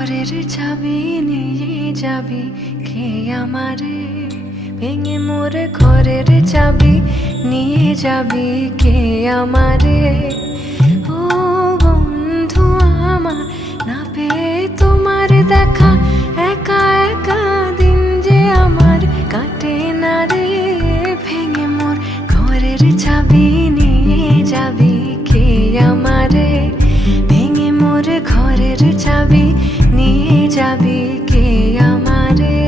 ঘরের চাবি নিয়ে যাবি কে আমারে, ভেঙে মোর ঘরের চাবি নিয়ে যাবি কে আমারে। ও বন্ধু আমার, না পেয়ে তোমার দেখা, একা একা দিন যে আমার কাটে না রে। ভেঙে মোর ঘরের চাবি নিয়ে যাবি কে আমারে, ভেঙে মোর ঘরের চাবি নিয়ে যাবি কে আমারে।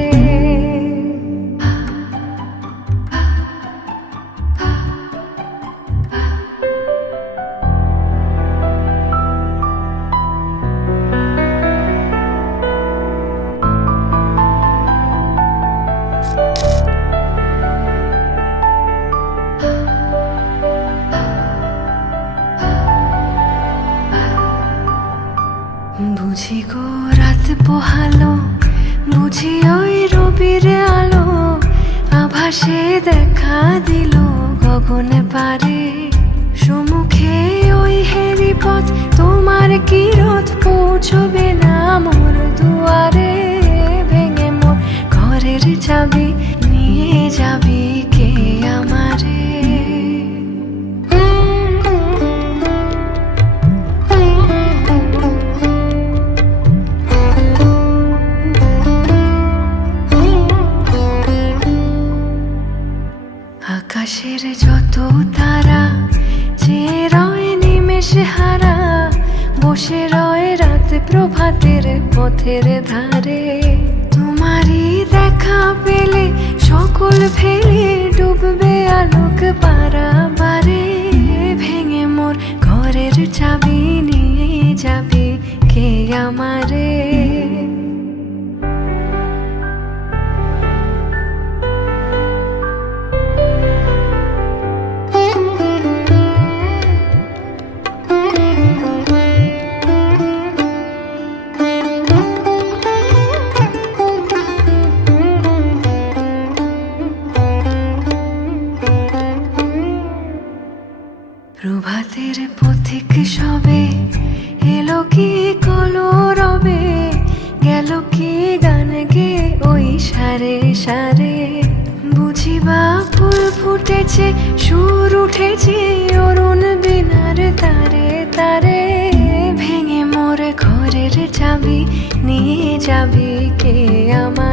বুঝি গো রাত পোহালো, বুঝি ওই রবির আলো, আভাসে দেখা দিল গগনে পারে। সম্মুখে ওই হেরি পথ, তোমার কি রথ পৌঁছবে না মোর দুয়ারে। ভেঙে মোর ঘরের চাবি নিয়ে যাবি কে আমারে। আকাশের যত তারা যে রয় নিমেষে হারা, বসে রয় রাত প্রভাতের পথের ধারে। তোমারই দেখা পেলে সকল ফেলে ডুববে আলোক পারাবারে। ভেঙে মোর ঘরের চাবি নিয়ে যাবি কে আমারে। প্রভাতের পথিক সবে এলো কি কলরবে, গেল কি গান গে ওই সারে সারে। বুঝিবা ফুল ফুটেছে, সুর উঠেছে অরুণ বিনার তারে তারে। ভেঙে মোর ঘরের চাবি নিয়ে যাবি কে আমার।